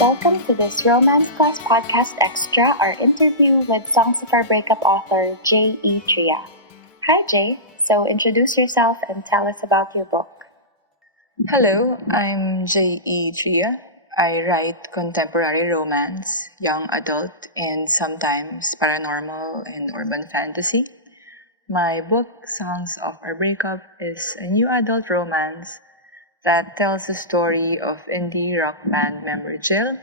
Welcome to this Romance Class Podcast Extra, our interview with Songs of Our Breakup author J.E. Tria. Hi Jay, so introduce yourself and tell us about your book. Hello, I'm J.E. Tria. I write contemporary romance, young adult, and sometimes paranormal and urban fantasy. My book, Songs of Our Breakup, is a new adult romance that tells the story of indie rock band member Jill,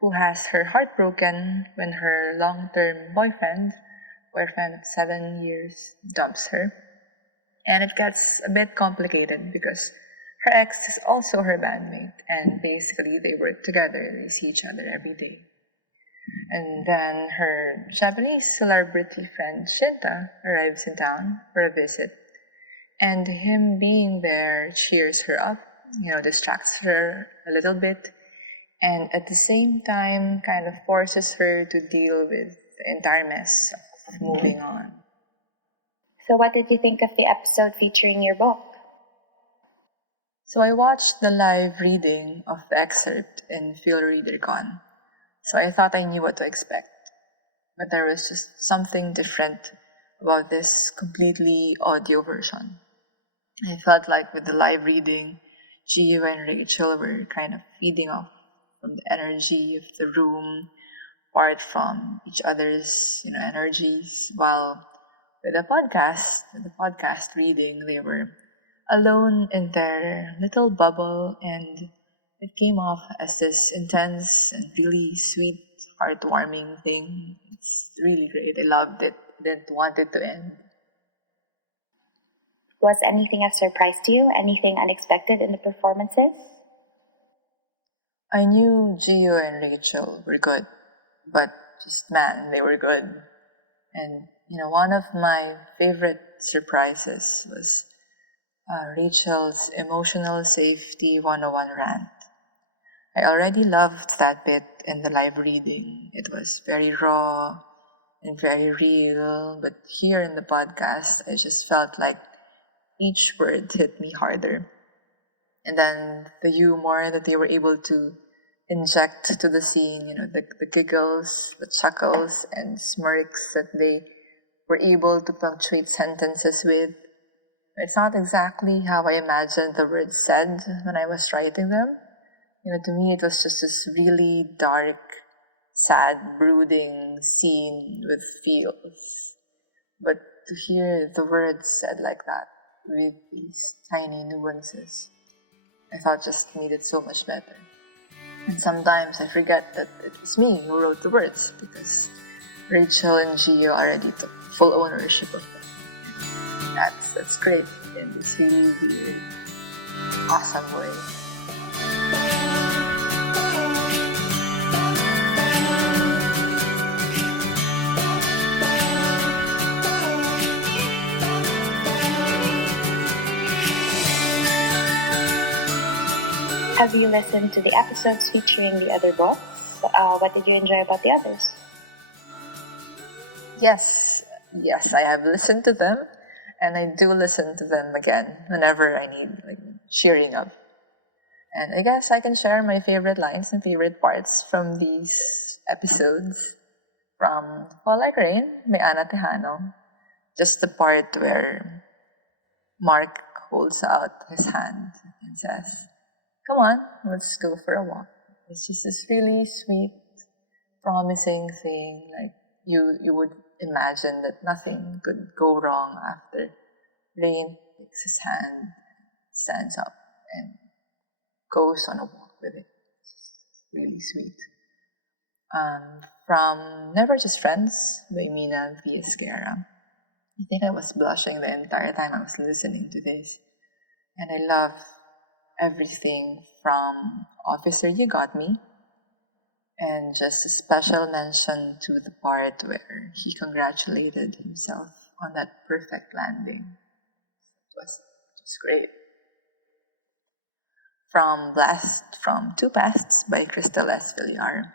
who has her heart broken when her long-term boyfriend of 7 years, dumps her. And it gets a bit complicated because her ex is also her bandmate, and basically they work together, they see each other every day. And then her Japanese celebrity friend Shinta arrives in town for a visit, and him being there cheers her up, distracts her a little bit, and at the same time kind of forces her to deal with the entire mess of moving on. So, what did you think of the episode featuring your book? So I watched the live reading of the excerpt in PhilReaderCon, so I thought I knew what to expect. But there was just something different about this completely audio version. I felt like with the live reading, Gio and Rachel were kind of feeding off from the energy of the room, apart from each other's, energies, while with the podcast reading, they were alone in their little bubble, and it came off as this intense and really sweet, heartwarming thing. It's really great. I loved it. Didn't want it to end. Was anything a surprise to you? Anything unexpected in the performances? I knew Gio and Rachel were good, but just man, they were good. And one of my favorite surprises was Rachel's emotional safety 101 rant. I already loved that bit in the live reading. It was very raw and very real, but here in the podcast, I just felt like each word hit me harder. And then the humor that they were able to inject to the scene, the giggles, the chuckles, and smirks that they were able to punctuate sentences with. It's not exactly how I imagined the words said when I was writing them. To me, it was just this really dark, sad, brooding scene with feels. But to hear the words said like that, with these tiny nuances, I thought just made it so much better. And sometimes I forget that it was me who wrote the words because Rachel and Gio already took full ownership of them. That's great in this really weird, awesome way. Have you listened to the episodes featuring the other books? What did you enjoy about the others? Yes, I have listened to them, and I do listen to them again whenever I need cheering up. And I guess I can share my favorite lines and favorite parts from these episodes. From Fall Like Rain by Ana Tejano, just the part where Mark holds out his hand and says, "Come on, let's go for a walk." It's just this really sweet, promising thing. Like you would imagine that nothing could go wrong after Rain takes his hand, stands up, and goes on a walk with it. It's really sweet. From Never Just Friends by Mina Viesquera. I think I was blushing the entire time I was listening to this. And I love everything from Officer You Got Me, and just a special mention to the part where he congratulated himself on that perfect landing. It was great. From Two Pasts by Crystal S. Villar.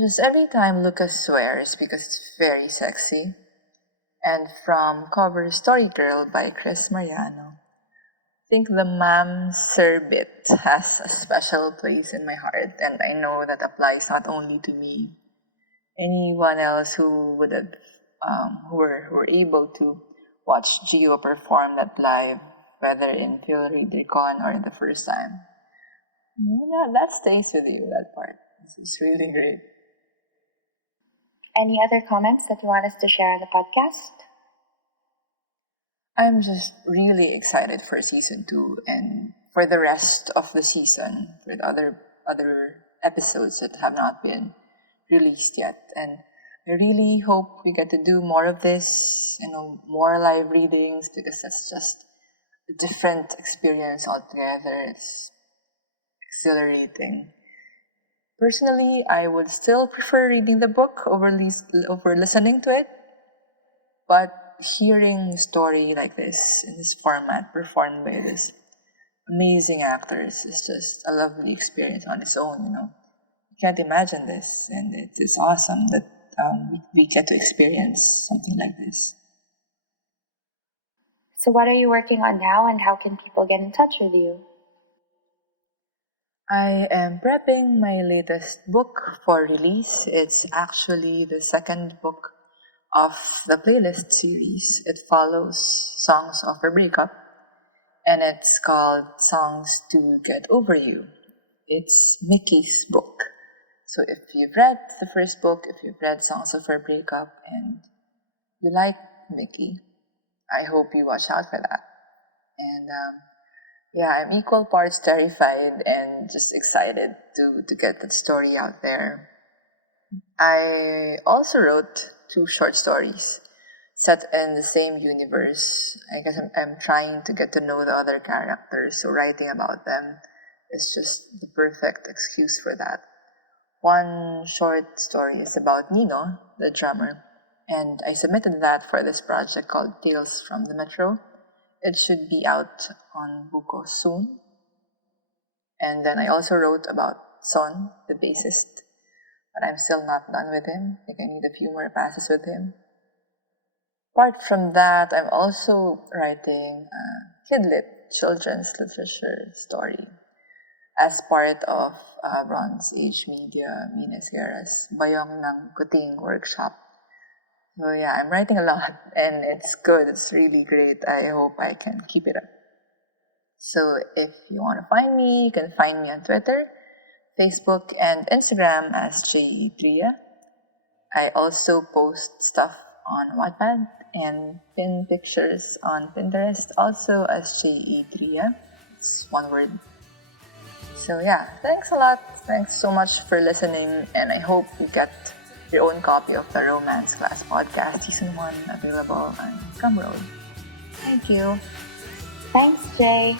Just every time Lucas swears because it's very sexy. And from Cover Story Girl by Chris Mariano. think the ma'am sir bit has a special place in my heart, and I know that applies not only to me, anyone else who would have who were able to watch Gio perform that live, whether in Phil Con or in the first time. That stays with you, that part. This is really great. Any other comments that you want us to share on the podcast? I'm just really excited for season 2 and for the rest of the season, for the other episodes that have not been released yet. And I really hope we get to do more of this, more live readings, because that's just a different experience altogether. It's exhilarating. Personally, I would still prefer reading the book over listening to it, but hearing a story like this in this format performed by this amazing actors is just a lovely experience on its own. You can't imagine this, and it's awesome that we get to experience something like this. So what are you working on now, and how can people get in touch with you? I am prepping my latest book for release. It's actually the second book of the playlist series. It follows Songs of Our Breakup, and it's called Songs to Get Over You. It's Mickey's book. So if you've read the first book, if you've read Songs of Our Breakup, and you like Mickey, I hope you watch out for that. And I'm equal parts terrified and just excited to get that story out there. I also wrote 2 short stories set in the same universe. I guess I'm trying to get to know the other characters, so writing about them is just the perfect excuse for that. One short story is about Nino, the drummer, and I submitted that for this project called Tales from the Metro. It should be out on Buko soon. And then I also wrote about Son, the bassist, but I'm still not done with him. I think I need a few more passes with him. Apart from that, I'm also writing a kidlit children's literature story as part of Bronze Age Media Minas Guerra's Bayong ng Kuting workshop. So I'm writing a lot, and it's good. It's really great. I hope I can keep it up. So if you want to find me, you can find me on Twitter, Facebook, and Instagram as Tria. I also post stuff on Wattpad and pin pictures on Pinterest also as Tria. It's one word. So thanks a lot. Thanks so much for listening, and I hope you get your own copy of the Romance Class Podcast Season 1 available on Gumroad. Thank you. Thanks, Jay.